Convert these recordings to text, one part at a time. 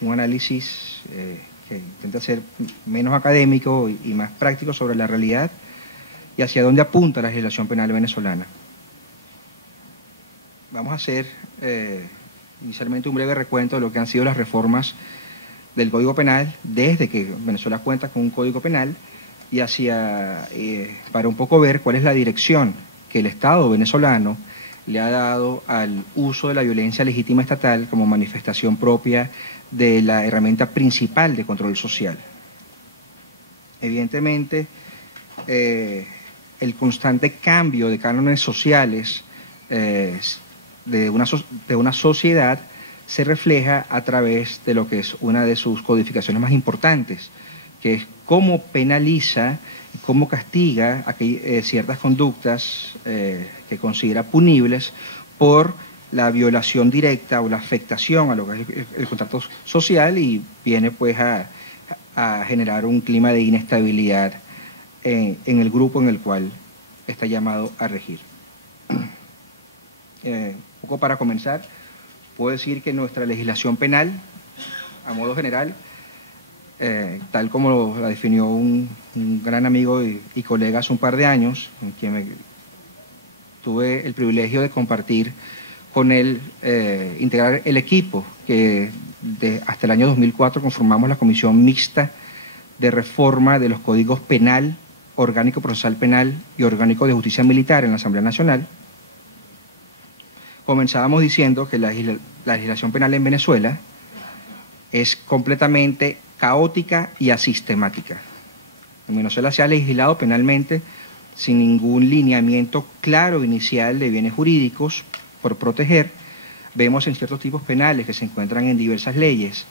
un análisis que intenta ser menos académico y más práctico sobre la realidad y hacia dónde apunta la legislación penal venezolana. Vamos a hacer inicialmente un breve recuento de lo que han sido las reformas del Código Penal desde que Venezuela cuenta con un Código Penal y para un poco ver cuál es la dirección que el Estado venezolano le ha dado al uso de la violencia legítima estatal como manifestación propia de la herramienta principal de control social. Evidentemente, el constante cambio de cánones sociales de una sociedad se refleja a través de lo que es una de sus codificaciones más importantes, que es cómo penaliza, cómo castiga ciertas conductas que considera punibles por la violación directa o la afectación a lo que es el contrato social y viene pues a generar un clima de inestabilidad en el grupo en el cual está llamado a regir. Un poco para comenzar, puedo decir que nuestra legislación penal, a modo general, tal como la definió un gran amigo y colega hace un par de años, con quien tuve el privilegio de compartir con él, integrar el equipo que hasta el año 2004 conformamos la Comisión Mixta de Reforma de los Códigos Penal, Orgánico Procesal Penal y Orgánico de Justicia Militar en la Asamblea Nacional. Comenzábamos diciendo que la legislación penal en Venezuela es completamente caótica y asistemática. En Venezuela se ha legislado penalmente sin ningún lineamiento claro inicial de bienes jurídicos por proteger. Vemos en ciertos tipos penales que se encuentran en diversas leyes,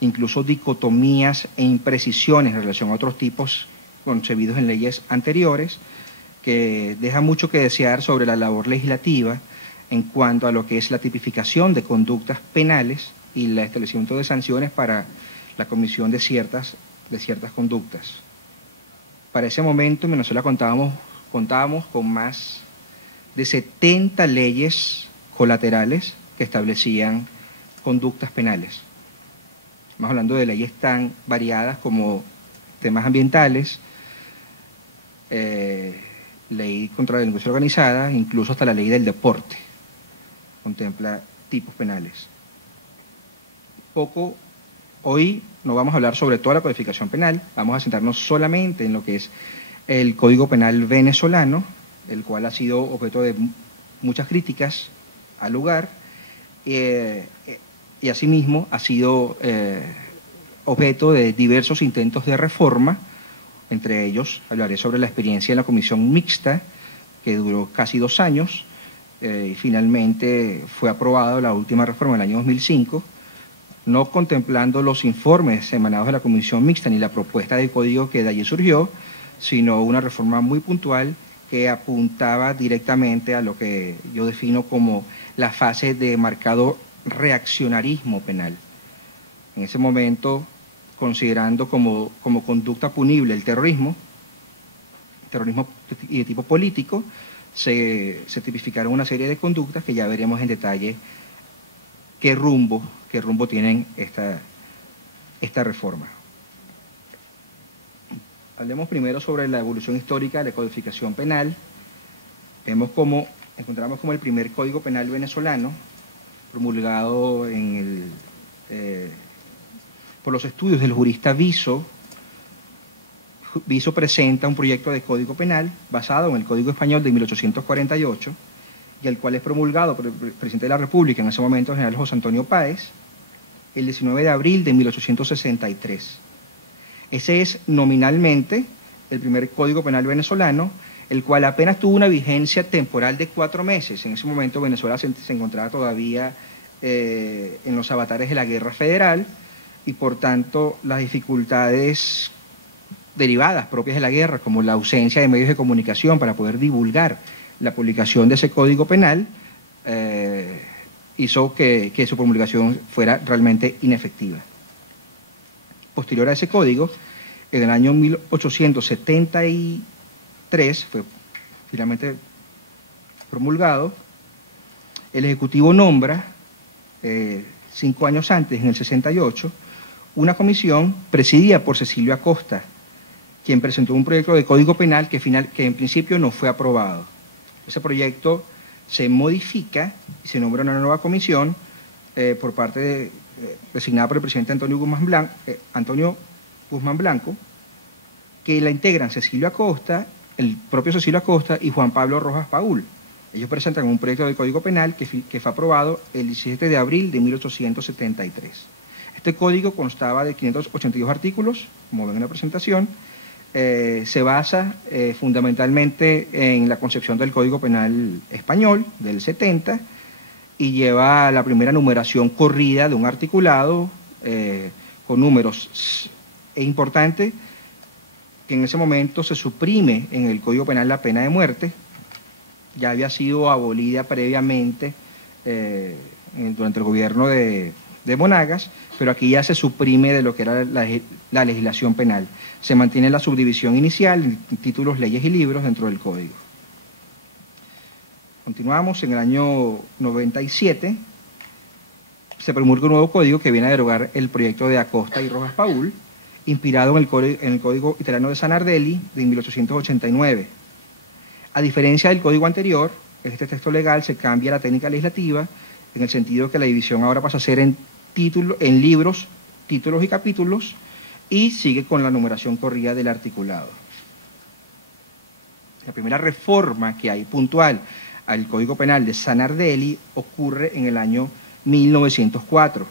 incluso dicotomías e imprecisiones en relación a otros tipos concebidos en leyes anteriores, que deja mucho que desear sobre la labor legislativa en cuanto a lo que es la tipificación de conductas penales y el establecimiento de sanciones para la comisión de ciertas conductas. Para ese momento en Venezuela contábamos con más de 70 leyes colaterales que establecían conductas penales. Estamos hablando de leyes tan variadas como temas ambientales, ley contra la delincuencia organizada, incluso hasta la ley del deporte contempla tipos penales. Hoy no vamos a hablar sobre toda la codificación penal, vamos a centrarnos solamente en lo que es el Código Penal venezolano, el cual ha sido objeto de muchas críticas al lugar y asimismo ha sido objeto de diversos intentos de reforma. Entre ellos hablaré sobre la experiencia en la Comisión Mixta, que duró casi 2 años, y finalmente fue aprobada la última reforma en el año 2005, no contemplando los informes emanados de la Comisión Mixta ni la propuesta de código que de allí surgió, sino una reforma muy puntual que apuntaba directamente a lo que yo defino como la fase de marcado reaccionarismo penal. En ese momento, considerando como conducta punible el terrorismo y de tipo político, se tipificaron una serie de conductas que ya veremos en detalle qué rumbo tienen esta reforma. Hablemos primero sobre la evolución histórica de la codificación penal. Encontramos como el primer Código Penal venezolano, promulgado por los estudios del jurista Viso. Viso presenta un proyecto de Código Penal basado en el Código Español de 1848, y el cual es promulgado por el presidente de la República, en ese momento, el general José Antonio Páez, el 19 de abril de 1863. Ese es nominalmente el primer Código Penal venezolano, el cual apenas tuvo una vigencia temporal de 4 meses. En ese momento Venezuela se encontraba todavía en los avatares de la Guerra Federal y por tanto las dificultades derivadas propias de la guerra, como la ausencia de medios de comunicación para poder divulgar la publicación de ese Código Penal, hizo que su promulgación fuera realmente inefectiva. Posterior a ese código, en el año 1873 fue finalmente promulgado. El Ejecutivo nombra, 5 años antes, en el 68, una comisión presidida por Cecilio Acosta, quien presentó un proyecto de Código Penal que en principio no fue aprobado. Ese proyecto se modifica y se nombra una nueva comisión designada por el presidente Antonio Guzmán Blanco, que la integran Cecilio Acosta, el propio Cecilio Acosta y Juan Pablo Rojas Paul. Ellos presentan un proyecto de Código Penal que fue aprobado el 17 de abril de 1873. Este código constaba de 582 artículos, como ven en la presentación. Se basa fundamentalmente en la concepción del Código Penal español del 70 y lleva la primera numeración corrida de un articulado con números. Es importante que en ese momento se suprime en el Código Penal la pena de muerte. Ya había sido abolida previamente durante el gobierno de Monagas, pero aquí ya se suprime de lo que era la legislación penal. Se mantiene la subdivisión inicial, títulos, leyes y libros dentro del código. Continuamos, en el año 97 se promulga un nuevo código que viene a derogar el proyecto de Acosta y Rojas Paul, inspirado en el Código Italiano de Sanardelli de 1889. A diferencia del código anterior, en este texto legal se cambia la técnica legislativa en el sentido que la división ahora pasa a ser en libros, títulos y capítulos, y sigue con la numeración corrida del articulado. La primera reforma que hay puntual al Código Penal de Sanardelli ocurre en el año 1904.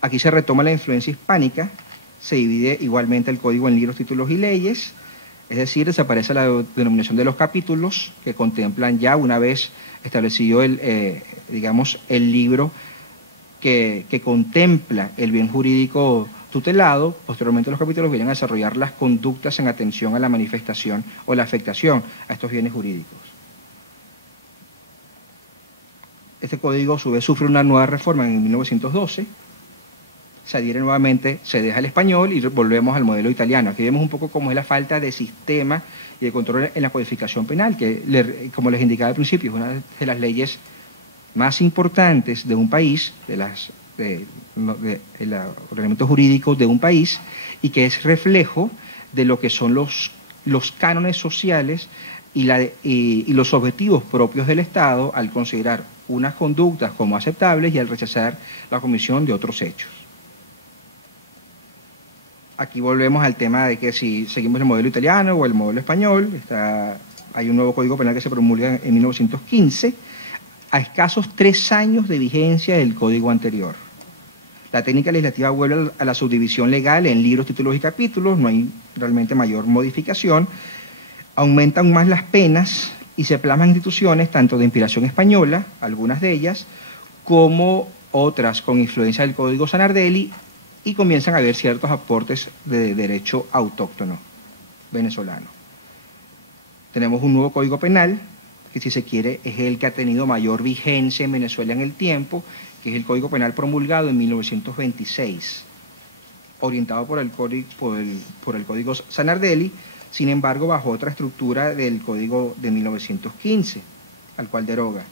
Aquí se retoma la influencia hispánica, se divide igualmente el código en libros, títulos y leyes, es decir, desaparece la denominación de los capítulos que contemplan ya una vez establecido el libro que contempla el bien jurídico tutelado. Posteriormente los capítulos vienen a desarrollar las conductas en atención a la manifestación o la afectación a estos bienes jurídicos. Este código a su vez sufre una nueva reforma en 1912, se adhiere nuevamente, se deja el español y volvemos al modelo italiano. Aquí vemos un poco cómo es la falta de sistema y de control en la codificación penal, que como les indicaba al principio, es una de las leyes más importantes de un país, de los ordenamientos jurídicos de un país, y que es reflejo de lo que son los cánones sociales y los objetivos propios del Estado al considerar unas conductas como aceptables y al rechazar la comisión de otros hechos. Aquí volvemos al tema de que si seguimos el modelo italiano o el modelo español, hay un nuevo Código Penal que se promulga en 1915, a escasos 3 años de vigencia del código anterior. La técnica legislativa vuelve a la subdivisión legal en libros, títulos y capítulos, no hay realmente mayor modificación, aumentan más las penas y se plasman instituciones tanto de inspiración española, algunas de ellas, como otras con influencia del Código Sanardelli, y comienzan a haber ciertos aportes de derecho autóctono venezolano. Tenemos un nuevo Código Penal, que si se quiere es el que ha tenido mayor vigencia en Venezuela en el tiempo, que es el Código Penal promulgado en 1926, orientado por el Código Sanardelli, sin embargo bajo otra estructura del Código de 1915, al cual deroga.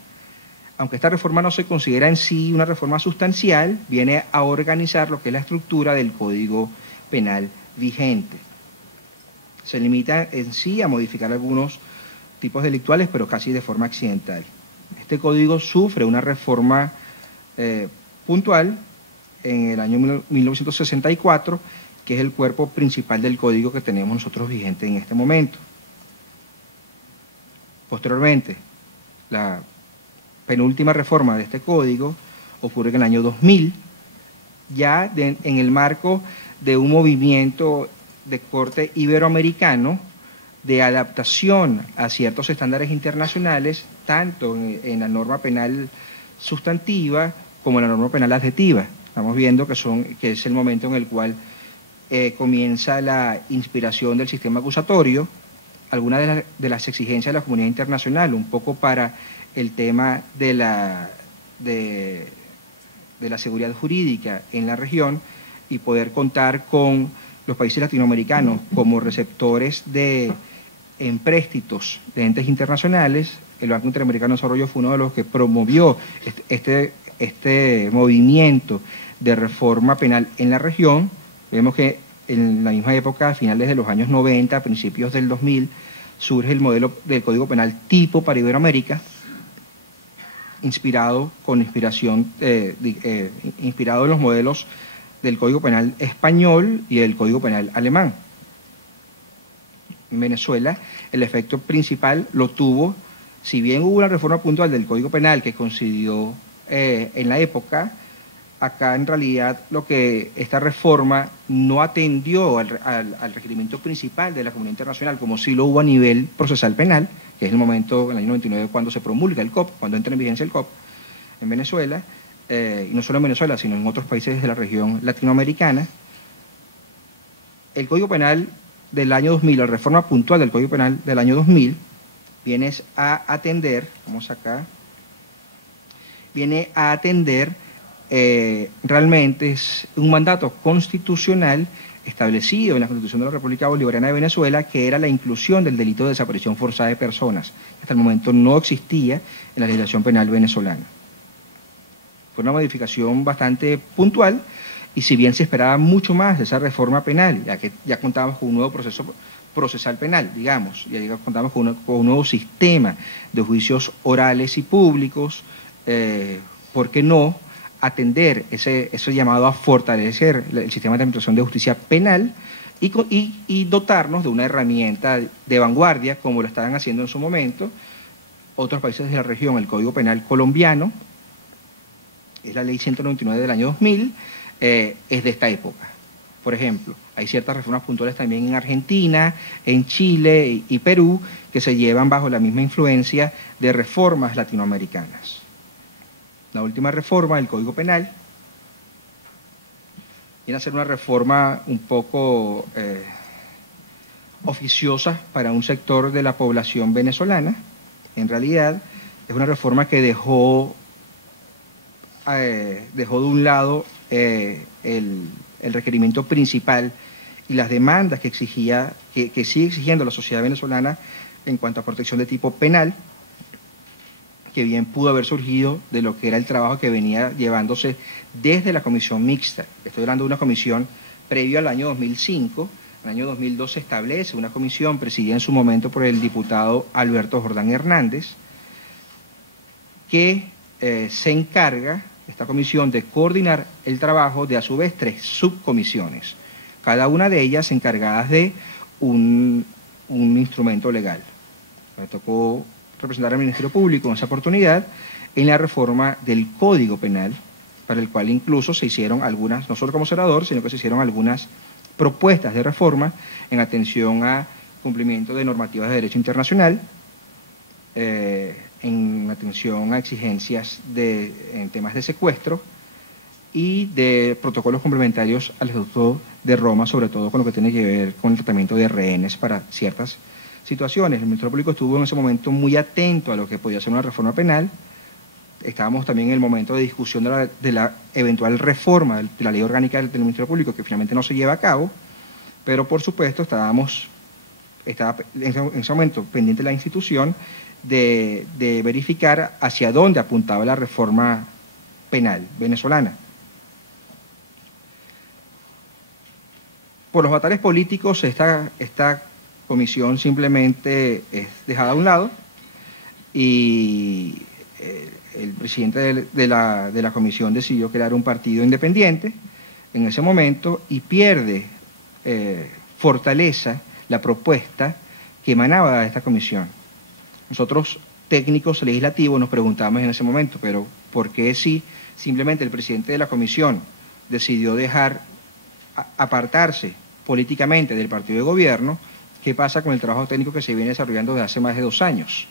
Aunque esta reforma no se considera en sí una reforma sustancial, viene a organizar lo que es la estructura del Código Penal vigente. Se limita en sí a modificar algunos tipos delictuales, pero casi de forma accidental. Este código sufre una reforma puntual en el año 1964, que es el cuerpo principal del código que tenemos nosotros vigente en este momento. Posteriormente, la penúltima reforma de este código ocurre en el año 2000, ya en el marco de un movimiento de corte iberoamericano de adaptación a ciertos estándares internacionales, tanto en la norma penal sustantiva como en la norma penal adjetiva. Estamos viendo que es el momento en el cual comienza la inspiración del sistema acusatorio, algunas de las exigencias de la comunidad internacional, un poco para el tema de la seguridad jurídica en la región y poder contar con los países latinoamericanos como receptores de empréstitos de entes internacionales. El Banco Interamericano de Desarrollo fue uno de los que promovió este este movimiento de reforma penal en la región. Vemos que en la misma época, a finales de los años 90, a principios del 2000, surge el modelo del Código Penal tipo para Iberoamérica, inspirado en los modelos del Código Penal español y del Código Penal alemán. En Venezuela, el efecto principal lo tuvo, si bien hubo una reforma puntual del Código Penal que coincidió en la época, acá en realidad esta reforma no atendió al requerimiento principal de la comunidad internacional, como sí lo hubo a nivel procesal penal, que es el momento, en el año 99, cuando se promulga el COP, cuando entra en vigencia el COP en Venezuela, y no solo en Venezuela, sino en otros países de la región latinoamericana. El Código Penal del año 2000, la reforma puntual del Código Penal del año 2000, viene a atender, realmente es un mandato constitucional establecido en la Constitución de la República Bolivariana de Venezuela, que era la inclusión del delito de desaparición forzada de personas. Hasta el momento no existía en la legislación penal venezolana. Fue una modificación bastante puntual, y si bien se esperaba mucho más de esa reforma penal, ya que ya contábamos con un nuevo proceso procesal penal, digamos, ya contamos con un nuevo sistema de juicios orales y públicos, ¿por qué no atender ese llamado a fortalecer el sistema de administración de justicia penal y dotarnos de una herramienta de vanguardia, como lo estaban haciendo en su momento otros países de la región? El Código Penal colombiano, es la Ley 199 del año 2000, es de esta época. Por ejemplo, hay ciertas reformas puntuales también en Argentina, en Chile y Perú, que se llevan bajo la misma influencia de reformas latinoamericanas. La última reforma del Código Penal viene a ser una reforma un poco oficiosa para un sector de la población venezolana. En realidad, es una reforma que dejó de un lado el requerimiento principal y las demandas que sigue exigiendo la sociedad venezolana en cuanto a protección de tipo penal, que bien pudo haber surgido de lo que era el trabajo que venía llevándose desde la comisión mixta. Estoy hablando de una comisión previo al año 2005. En el año 2002 se establece una comisión presidida en su momento por el diputado Alberto Jordán Hernández, que se encarga, esta comisión, de coordinar el trabajo de a su vez 3 subcomisiones, cada una de ellas encargadas de un instrumento legal. Me tocó representar al Ministerio Público en esa oportunidad en la reforma del Código Penal, para el cual incluso se hicieron algunas, no solo como senador, sino que se hicieron algunas propuestas de reforma en atención a cumplimiento de normativas de derecho internacional, en atención a exigencias en temas de secuestro y de protocolos complementarios al Estatuto de Roma, sobre todo con lo que tiene que ver con el tratamiento de rehenes para ciertas situaciones. El Ministerio Público estuvo en ese momento muy atento a lo que podía ser una reforma penal. Estábamos también en el momento de discusión de la eventual reforma de la ley orgánica del Ministerio Público, que finalmente no se lleva a cabo, pero por supuesto estaba en ese momento pendiente la institución de verificar hacia dónde apuntaba la reforma penal venezolana. Por los avatares políticos, esta comisión simplemente es dejada a un lado, y el presidente de la comisión decidió crear un partido independiente en ese momento y pierde fortaleza la propuesta que emanaba de esta comisión. Nosotros, técnicos legislativos, nos preguntábamos en ese momento, pero ¿por qué si simplemente el presidente de la comisión decidió apartarse políticamente del partido de gobierno? ¿Qué pasa con el trabajo técnico que se viene desarrollando desde hace más de 2 años?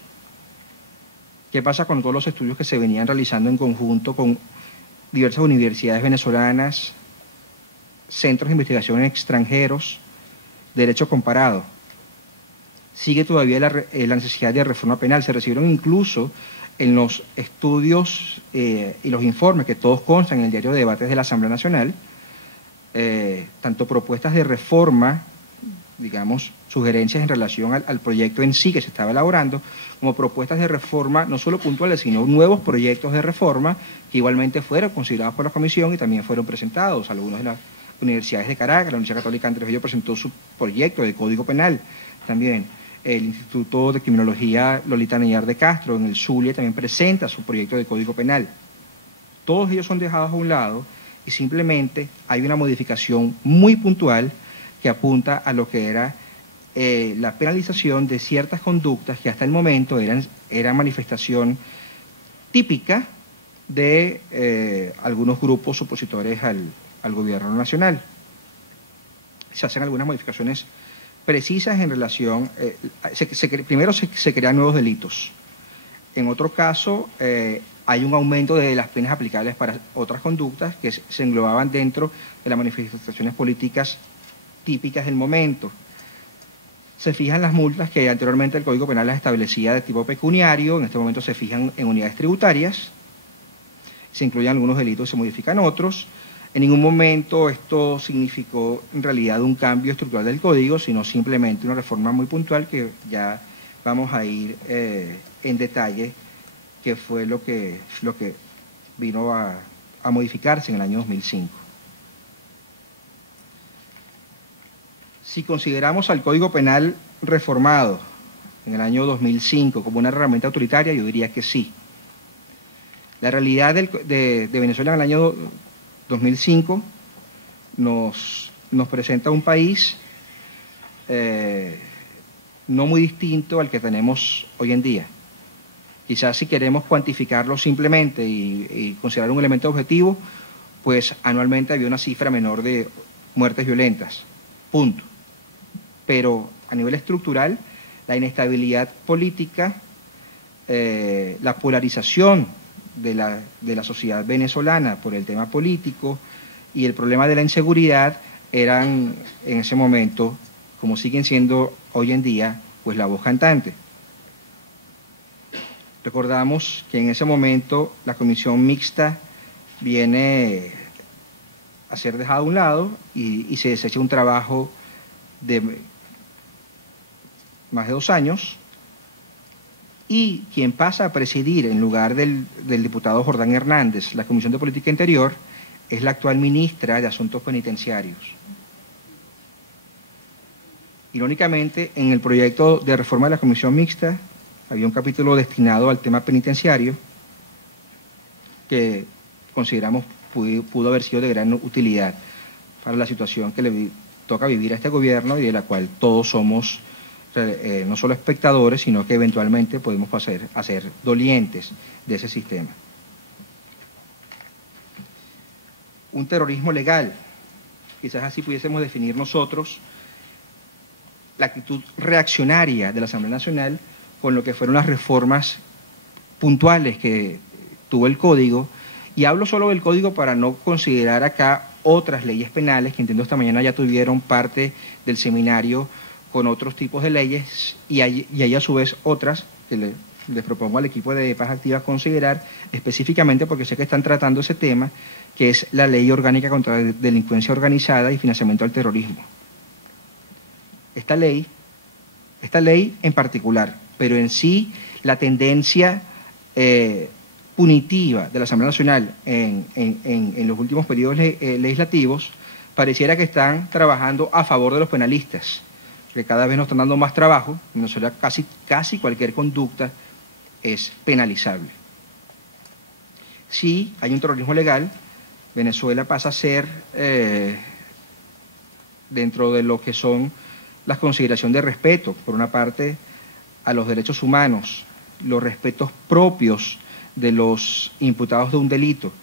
¿Qué pasa con todos los estudios que se venían realizando en conjunto con diversas universidades venezolanas, centros de investigación extranjeros, derecho comparado? Sigue todavía la necesidad de reforma penal. Se recibieron incluso en los estudios y los informes que todos constan en el diario de debates de la Asamblea Nacional, tanto propuestas de reforma digamos, sugerencias en relación al proyecto en sí que se estaba elaborando, como propuestas de reforma, no solo puntuales, sino nuevos proyectos de reforma que igualmente fueron considerados por la Comisión y también fueron presentados. Algunos de las universidades de Caracas, la Universidad Católica Andrés Bello presentó su proyecto de Código Penal también. El Instituto de Criminología Lolita Nayar de Castro, en el Zulia, también presenta su proyecto de Código Penal. Todos ellos son dejados a un lado y simplemente hay una modificación muy puntual que apunta a lo que era la penalización de ciertas conductas que hasta el momento eran manifestación típica de algunos grupos opositores al gobierno nacional. Se hacen algunas modificaciones precisas en relación, primero se crean nuevos delitos. En otro caso, hay un aumento de las penas aplicables para otras conductas que se englobaban dentro de las manifestaciones políticas típicas del momento. Se fijan las multas que anteriormente el Código Penal las establecía de tipo pecuniario, en este momento se fijan en unidades tributarias, se incluyen algunos delitos y se modifican otros. En ningún momento esto significó en realidad un cambio estructural del Código, sino simplemente una reforma muy puntual que ya vamos a ir en detalle, que fue lo que vino a modificarse en el año 2005. Si consideramos al Código Penal reformado en el año 2005 como una herramienta autoritaria, yo diría que sí. La realidad de Venezuela en el año 2005 nos presenta un país no muy distinto al que tenemos hoy en día. Quizás si queremos cuantificarlo simplemente y considerar un elemento objetivo, pues anualmente había una cifra menor de muertes violentas, punto. Pero a nivel estructural, la inestabilidad política, la polarización de la sociedad venezolana por el tema político y el problema de la inseguridad eran en ese momento, como siguen siendo hoy en día, pues la voz cantante. Recordamos que en ese momento la comisión mixta viene a ser dejada a un lado y se desecha un trabajo de más de 2 años, y quien pasa a presidir en lugar del diputado Jordán Hernández la Comisión de Política Interior es la actual ministra de Asuntos Penitenciarios. Irónicamente, en el proyecto de reforma de la Comisión Mixta había un capítulo destinado al tema penitenciario que consideramos pudo haber sido de gran utilidad para la situación que le toca vivir a este gobierno y de la cual todos somos no solo espectadores, sino que eventualmente podemos pasar a ser dolientes de ese sistema. Un terrorismo legal, quizás así pudiésemos definir nosotros la actitud reaccionaria de la Asamblea Nacional con lo que fueron las reformas puntuales que tuvo el Código, y hablo solo del Código para no considerar acá otras leyes penales que entiendo esta mañana ya tuvieron parte del seminario con otros tipos de leyes, y hay a su vez otras que les propongo al equipo de Paz Activa considerar específicamente porque sé que están tratando ese tema, que es la Ley Orgánica contra la Delincuencia Organizada y Financiamiento al Terrorismo. Esta ley en particular, pero en sí la tendencia punitiva de la Asamblea Nacional en los últimos periodos legislativos, pareciera que están trabajando a favor de los penalistas, que cada vez nos están dando más trabajo. En Venezuela casi cualquier conducta es penalizable. Si hay un terrorismo legal, Venezuela pasa a ser, dentro de lo que son las consideraciones de respeto, por una parte, a los derechos humanos, los respetos propios de los imputados de un delito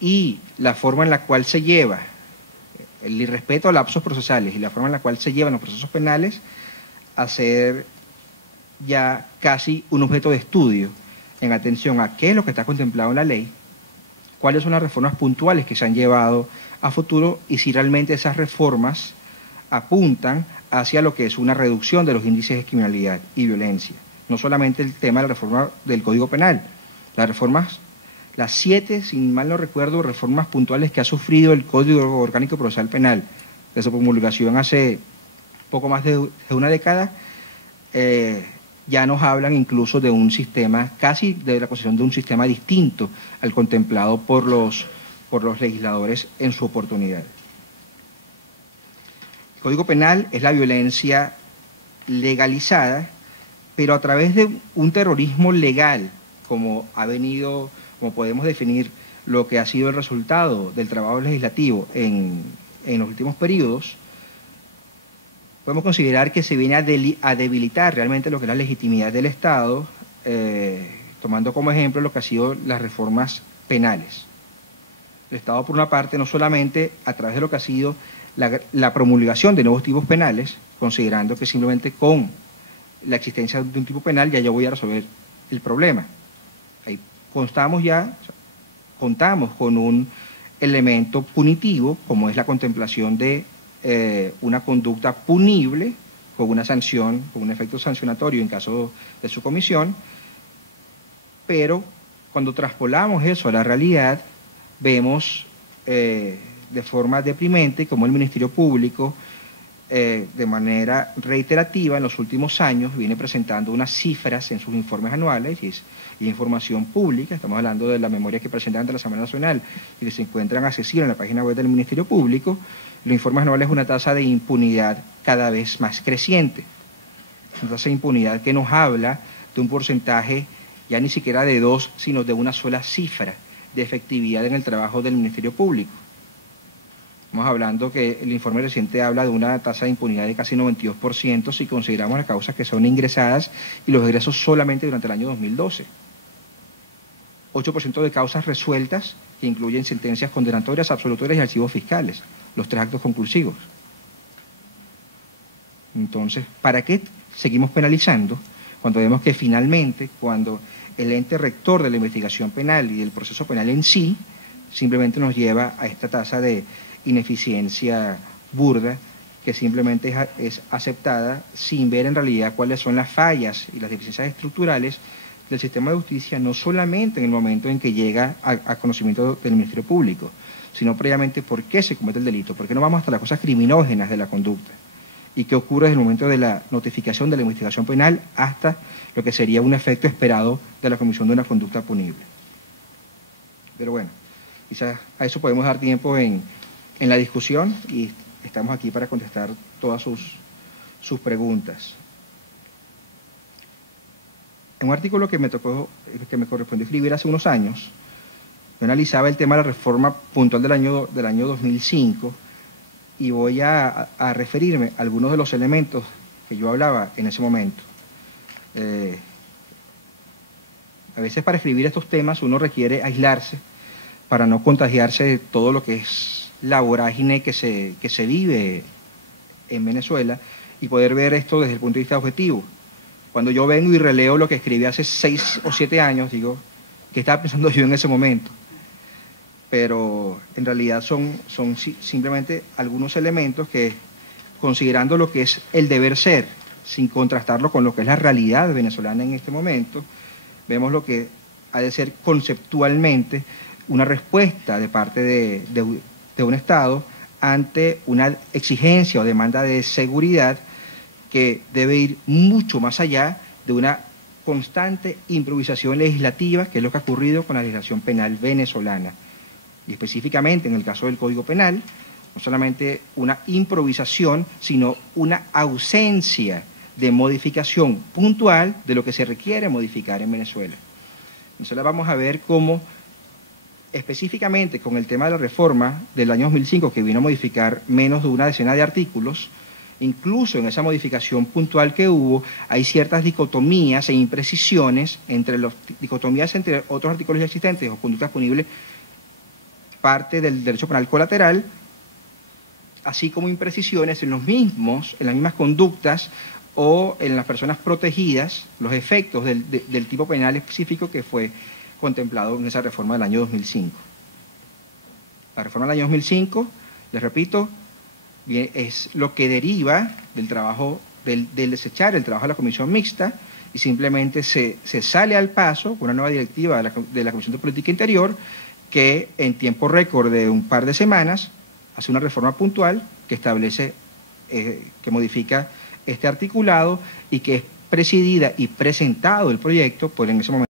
y la forma en la cual se lleva el irrespeto a lapsos procesales y la forma en la cual se llevan los procesos penales, a ser ya casi un objeto de estudio en atención a qué es lo que está contemplado en la ley, cuáles son las reformas puntuales que se han llevado a futuro y si realmente esas reformas apuntan hacia lo que es una reducción de los índices de criminalidad y violencia. No solamente el tema de la reforma del Código Penal, las reformas, las 7, si mal no recuerdo, reformas puntuales que ha sufrido el Código Orgánico Procesal Penal, de su promulgación hace poco más de una década, ya nos hablan incluso de un sistema, casi de la concepción de un sistema distinto al contemplado por los legisladores en su oportunidad. El Código Penal es la violencia legalizada, pero a través de un terrorismo legal, como podemos definir lo que ha sido el resultado del trabajo legislativo en los últimos periodos, podemos considerar que se viene a debilitar realmente lo que es la legitimidad del Estado, tomando como ejemplo lo que han sido las reformas penales. El Estado, por una parte, no solamente a través de lo que ha sido la promulgación de nuevos tipos penales, considerando que simplemente con la existencia de un tipo penal ya yo voy a resolver el problema. Ahí contamos con un elemento punitivo, como es la contemplación de una conducta punible con una sanción, con un efecto sancionatorio en caso de su comisión, pero cuando traspolamos eso a la realidad, vemos de forma deprimente como el Ministerio Público, de manera reiterativa en los últimos años, viene presentando unas cifras en sus informes anuales y información pública. Estamos hablando de la memoria que presentan ante la Asamblea Nacional y que se encuentran accesibles en la página web del Ministerio Público. Los informes anuales es una tasa de impunidad cada vez más creciente. Una tasa de impunidad que nos habla de un porcentaje ya ni siquiera de 2, sino de una sola cifra de efectividad en el trabajo del Ministerio Público. Estamos hablando que el informe reciente habla de una tasa de impunidad de casi 92% si consideramos las causas que son ingresadas y los egresos solamente durante el año 2012. 8% de causas resueltas que incluyen sentencias condenatorias, absolutorias y archivos fiscales, los 3 actos conclusivos. Entonces, ¿para qué seguimos penalizando cuando vemos que finalmente, cuando el ente rector de la investigación penal y del proceso penal en sí, simplemente nos lleva a esta tasa de ineficiencia burda que simplemente es aceptada sin ver en realidad cuáles son las fallas y las deficiencias estructurales del sistema de justicia, no solamente en el momento en que llega a conocimiento del Ministerio Público, sino previamente por qué se comete el delito, por qué no vamos hasta las cosas criminógenas de la conducta y qué ocurre desde el momento de la notificación de la investigación penal hasta lo que sería un efecto esperado de la comisión de una conducta punible. Pero bueno, quizás a eso podemos dar tiempo en la discusión y estamos aquí para contestar todas sus preguntas. En un artículo que me correspondió escribir hace unos años, yo analizaba el tema de la reforma puntual del año 2005 y voy a referirme a algunos de los elementos que yo hablaba en ese momento. A veces para escribir estos temas uno requiere aislarse para no contagiarse de todo lo que es la vorágine que se vive en Venezuela y poder ver esto desde el punto de vista objetivo. Cuando yo vengo y releo lo que escribí hace 6 o 7 años, digo, ¿qué estaba pensando yo en ese momento? Pero en realidad son simplemente algunos elementos que, considerando lo que es el deber ser, sin contrastarlo con lo que es la realidad venezolana en este momento, vemos lo que ha de ser conceptualmente una respuesta de parte de un Estado ante una exigencia o demanda de seguridad que debe ir mucho más allá de una constante improvisación legislativa, que es lo que ha ocurrido con la legislación penal venezolana. Y específicamente en el caso del Código Penal, no solamente una improvisación, sino una ausencia de modificación puntual de lo que se requiere modificar en Venezuela. Entonces vamos a ver cómo específicamente con el tema de la reforma del año 2005, que vino a modificar menos de una decena de artículos, incluso en esa modificación puntual que hubo, hay ciertas dicotomías e imprecisiones entre otros artículos ya existentes o conductas punibles, parte del derecho penal colateral, así como imprecisiones en las mismas conductas o en las personas protegidas, los efectos del tipo penal específico que fue contemplado en esa reforma del año 2005. La reforma del año 2005, les repito, es lo que deriva del trabajo, del desechar el trabajo de la comisión mixta y simplemente se sale al paso con una nueva directiva de la Comisión de Política Interior que en tiempo récord de un par de semanas hace una reforma puntual que establece que modifica este articulado y que es presidida y presentado el proyecto por en ese momento